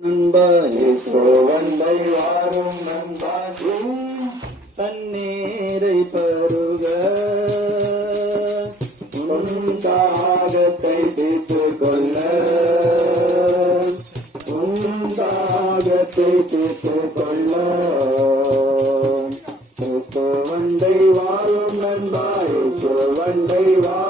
நண்பா வாரும் நண்பா தன்னீரை பருக உண்டாகத்தை தீர்த்து கொள்ள உண்டாகத்தை தீர்த்து கொள்ள வண்டை வாரும் நண்பா வண்டை வாரும்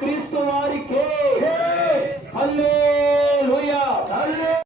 Cristo é Lori que